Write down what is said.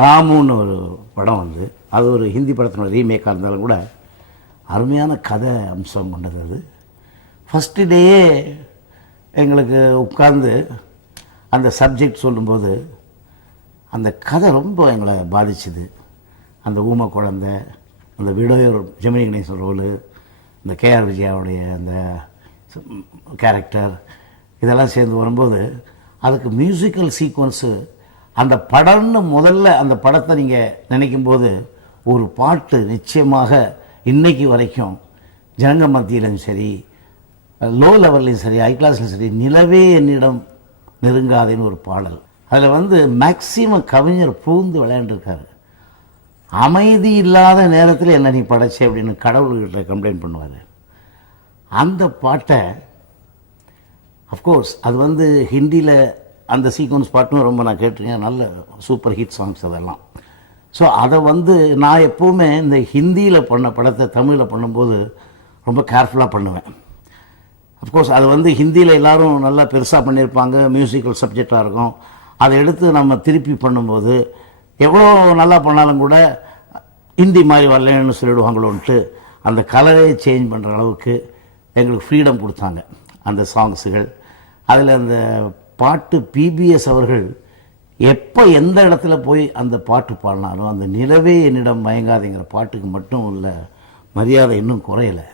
ராமுன்னு ஒரு படம் வந்து அது ஒரு ஹிந்தி படத்தினோட ரீமேக்காக இருந்தாலும் கூட அருமையான கதை அம்சம் கொண்டது. அது ஃபஸ்ட்டு டேயே எங்களுக்கு உட்கார்ந்து அந்த சப்ஜெக்ட் சொல்லும்போது அந்த கதை ரொம்ப எங்களை பாதிச்சுது. அந்த ஊமை குழந்தை, அந்த விடோயர் ஜெமினி கணேசன் ரோலு, இந்த கேஆர் விஜயாவுடைய அந்த கேரக்டர் இதெல்லாம் சேர்ந்து வரும்போது அதுக்கு மியூசிக்கல் சீக்வன்ஸு அந்த படம்னு முதல்ல அந்த படத்தை நீங்கள் நினைக்கும்போது ஒரு பாட்டு நிச்சயமாக இன்னைக்கு வரைக்கும் ஜனங்க மத்தியிலும் சரி, லோ லெவல்லையும் சரி, ஹை கிளாஸ்லையும் சரி, நிலவே என்னிடம் நெருங்காதேன்னு ஒரு பாடல். அதில் வந்து மேக்சிமம் கவிஞர் பூந்து விளையாண்டுருக்காரு. அமைதி இல்லாத நேரத்தில் என்ன நீ படைச்சே அப்படின்னு கடவுள்கிட்ட கம்ப்ளைண்ட் பண்ணுவார். அந்த பாட்டை அஃப்கோர்ஸ் அது வந்து ஹிந்தியில் அந்த சீக்வன்ஸ் பாட்டும் ரொம்ப நான் கேட்டிருக்கேன். நல்ல சூப்பர் ஹிட் சாங்ஸ் அதெல்லாம். ஸோ அதை வந்து நான் எப்போவுமே இந்த ஹிந்தியில் பண்ண படத்தை தமிழில் பண்ணும்போது ரொம்ப கேர்ஃபுல்லாக பண்ணுவேன். அஃப்கோர்ஸ் அது வந்து ஹிந்தியில் எல்லோரும் நல்லா பெருசாக பண்ணியிருப்பாங்க, மியூசிக்கல் சப்ஜெக்டாக இருக்கும். அதை எடுத்து நம்ம திருப்பி பண்ணும்போது எவ்வளோ நல்லா பண்ணாலும் கூட ஹிந்தி மாதிரி வரலன்னு சொல்லிடுவாங்களோன்ட்டு அந்த கலரே சேஞ்ச் பண்ணுற அளவுக்கு எங்களுக்கு ஃப்ரீடம் கொடுத்தாங்க அந்த சாங்ஸுகள். அதில் அந்த பாட்டு பிபிஎஸ் அவர்கள் எப்போ எந்த இடத்துல போய் அந்த பாட்டு பாடினாலும் அந்த நிலவே என்னிடம் மயங்காதேங்கிற பாட்டுக்கு மட்டும் உள்ள மரியாதை இன்னும் குறையலை.